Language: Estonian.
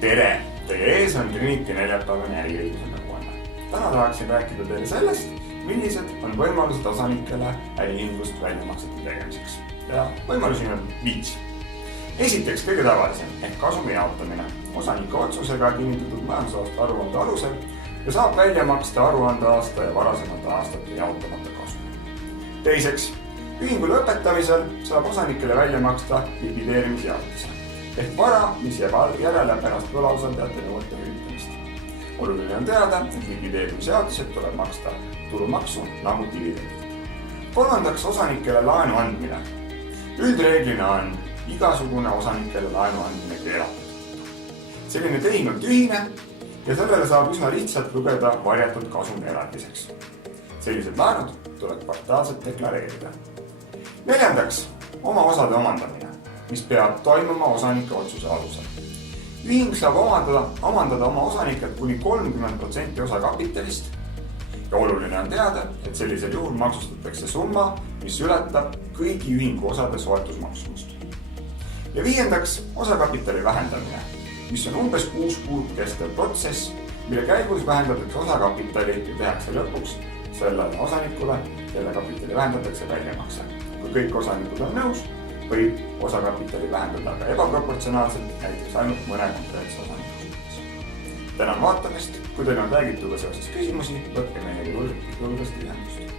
Tere! Teie ees on Trinity neljapäevane äriõiguse nõuanne. Täna tahaksin rääkida teile sellest, millised on võimalused osanikele äriühingust väljamaksete tegemiseks. Ja võimalusi on 5. Esiteks kõige tavalisem ehk kasumi jaotamine. Osaniku otsusega kinnitatud majandusaasta aruande alusel ja saab välja maksta aruandeaasta ja varasemate aastate jaotamata kasumi. Teiseks, ühingu lõpetamisel saab osanikele välja maksta likvideerimisjaotise ehk vara, mis jääb järele pärast võlausaldajate nõuete hüvitamist. Oluline on teada, et likvideerimisjaotised tuleb maksta tulumaksu nagu dividendid. Kolmandaks, osanikele laenu andmine. Üldreeglina on igasugune osanikele laenu andmine keelatud. Selline tehing on tühine ja sellele saab üsna lihtsalt lugeda varjatud kasumi eraldiseks. Sellised laenud tuleb kvartaalselt deklareerida. Neljandaks, oma osade omandamine, mis peab toimuma osanike otsuse alusel. Ühing saab omandada oma osanikelt kuni 30% osakapitalist ja oluline on teada, et sellisel juhul maksustatakse summa, mis ületab kõigi ühingu osade soetusmaksumust. Ja viiendaks, osakapitali vähendamine, mis on umbes 6 kuud kestev protsess, mille käigus vähendatakse osakapitali ja tehakse lõpuks sellele osanikule, kelle kapitali vähendatakse väljamakse. Kui kõik osanikud on nõus, võib osakapitali vähendada aga ebaproportsionaalselt, näiteks ainult mõne konkreetse osaniku suhtes. Tänan vaatamist, kui teil on räägituga seoses küsimusi, võtke meiega julgesti ühendust.